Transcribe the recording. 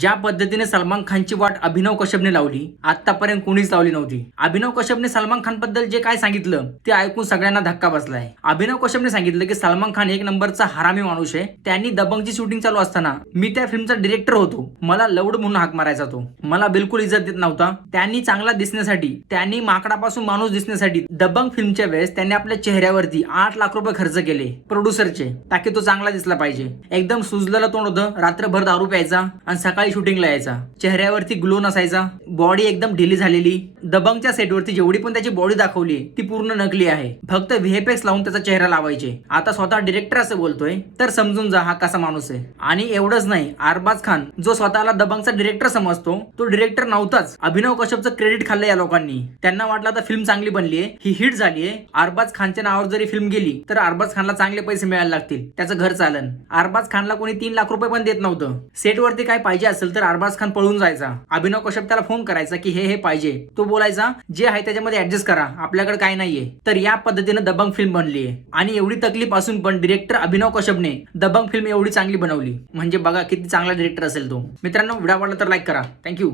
ज्या पद्धतीने सलमान खानची वाट अभिनव कश्यपने लावली आतापर्यंत कोणीच लावली नव्हती. अभिनव कश्यपने सलमान खानबद्दल जे काय सांगितलं ते ऐकून सगळ्यांना धक्का बसलाय. अभिनव कश्यपने सांगितलं की सलमान खान एक नंबरचा हरामी माणूस आहे. त्यांनी दबंगची शूटिंग चालू असताना मी त्या फिल्मचा डिरेक्टर होतो. मला लवड म्हणून हाक मारायचा तो. मला बिलकुल इज्जत देत नव्हता. त्यांनी चांगला दिसण्यासाठी त्यांनी माकडापासून माणूस दिसण्यासाठी दबंग फिल्मच्या वेळेस त्यांनी आपल्या चेहऱ्यावरती आठ लाख रुपये खर्च केले प्रोड्युसरचे ताकी तो चांगला दिसला पाहिजे. एकदम सुजलेलं तोंड होतं. रात्रभर दारू प्यायचा आणि सकाळी शूटिंगला यायचा. चेहऱ्यावरती ग्लो नसायचा. बॉडी एकदम ढिली झालेली. दबंगच्या सेटवरती जेवढी पण त्याची बॉडी दाखवली ती पूर्ण नकली आहे. फक्त व्हीएफएक्स लावून त्याचा चेहरा लावायचे. आता स्वतः डिरेक्टर असं बोलतोय तर समजून जा हा कसा माणूस आहे. आणि एवढंच नाही अरबाज खान जो स्वतःला दबंगचा डिरेक्टर समजतो तो डिरेक्टर नव्हताच. अभिनव कश्यपचं क्रेडिट खाल्लं या लोकांनी. त्यांना वाटलं आता फिल्म चांगली बनली आहे ही हिट झाली आहे. अरबाज खानच्या नावावर जरी फिल्म गेली तर अरबाज खानला चांगले पैसे मिळायला लागतील. त्याचं घर चालन. अरबाज खानला कोणी तीन लाख रुपये पण देत नव्हतं. सेटवरती काय पाहिजे असेल तर अरबाज खान पळून जायचा. अभिनव कश्यप त्याला फोन करायचा की हे हे पाहिजे. तो बोलायचा जे आहे त्याच्यामध्ये ऍडजस्ट करा आपल्याकडे काय नाहीये. तर या पद्धतीनं दबंग फिल्म बनली आहे आणि एवढी तकलीफ असून पण डिरेक्टर अभिनव कश्यपने दबंग फिल्म एवढी चांगली बनवली. म्हणजे बघा किती चांगला डिरेक्टर असेल तो. मित्रांनो व्हिडिओ आवडला तर लाईक करा. थँक्यू